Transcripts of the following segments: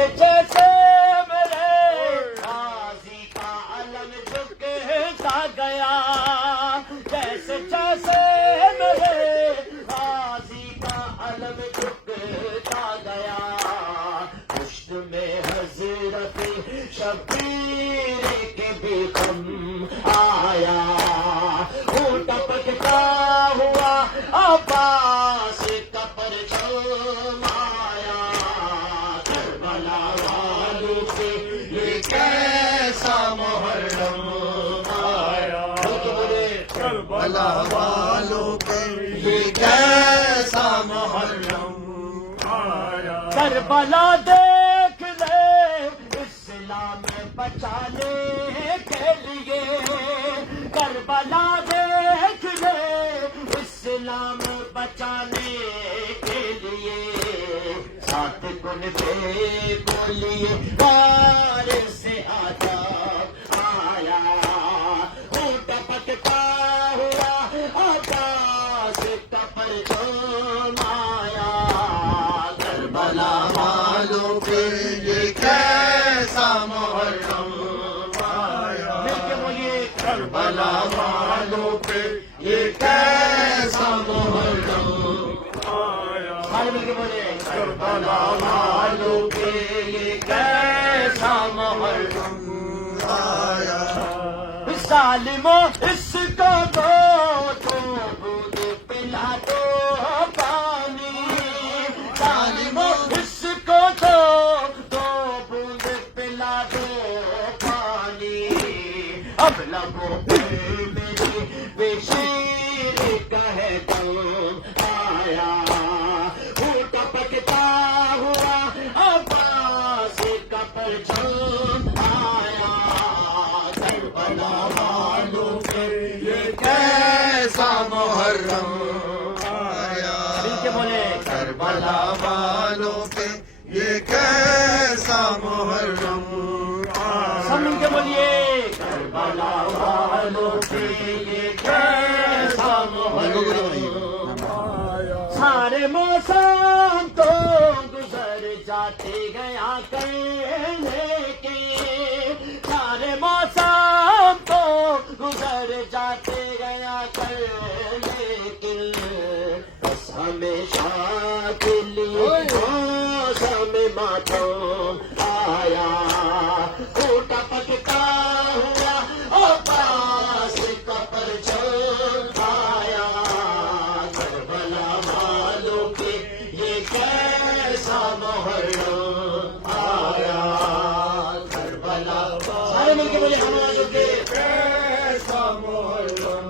جیسے جیسے میرے غازی کا علم جھکتا گیا، جیسے جیسے میرے غازی کا علم جھکتا گیا، پشت میں حضرت شبیر کے بھی غم آیا، وہ ٹپکتا ہوا عباس کا پرچم آیا، کربلا والوں پہ یہ کیسا محرم آیا، کربلا والوں پہ یہ کیسا محرم آیا، کربلا دیکھ لے اسلام بچانے کے لیے، کربلا دیکھ لے اسلام بچانے کے لیے، ساتھ کن پہ کوئی بار سے آتا آیا، وہ ٹپکتا ہوا عباس کا پرچم آیا، کربلا والوں پہ یہ کیسا محرم آیا، مل کے بولیے کربلا والوں پہ یہ کیسا محرم آیا، سارے مل کے بولے کربلا والوں پہ یہ کیسا محرم آیا، ظالموں اس کو دو بوند پلا دو پانی، ظالموں اس کو دو بوند پلا دو پانی، اب لبوں پہ میری بے شیر کا ہے دم آیا، وہ ٹپکتا ہوا عباس کا پرچم آیا، کربلا والوں پہ یہ کیسا محرم آیا، مل کے بولے کربلا والوں پہ یہ کیسا محرم آیا، سب مل کے بولیے کربلا والوں پہ یہ کیسا محرم آیا، سارے موسم تو گزر جاتے گیا کرنے کے، سارے موسم تو گزر جاتے گیا کرنے کے، بس ہمیشہ کے لیے موسم ماتم آیا، وہ ٹپکتا ہوا عباس کا پرچم آیا، کربلا والوں پہ یہ کیسا محرم آیا، کربلا سارے مل کے بولے ہمارے پہ کیسا محرم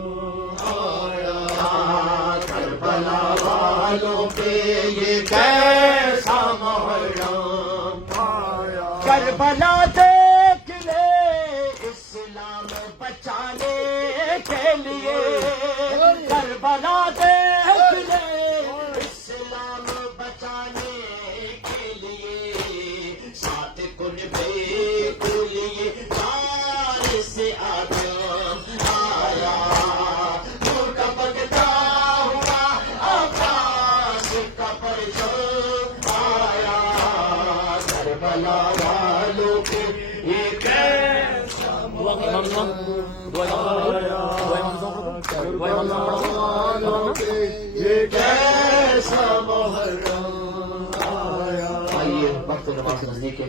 آیا، کربلا والوں پہ یہ کیسا محرم آیا، کربلا دیکھ لے اسلام بچانے کے لیے، کربلا دیکھ لے اسلام بچانے کے لیے، ساتھ کن پہ کوئی بار سے آدم آیا، وہ ٹپکتا ہوا عباس کا پرچم آیا، کربلا والوں پہ یہ کیسا محرم یہ کیسا محرم آیا، آئیے وقت نماز نزدیک ہے،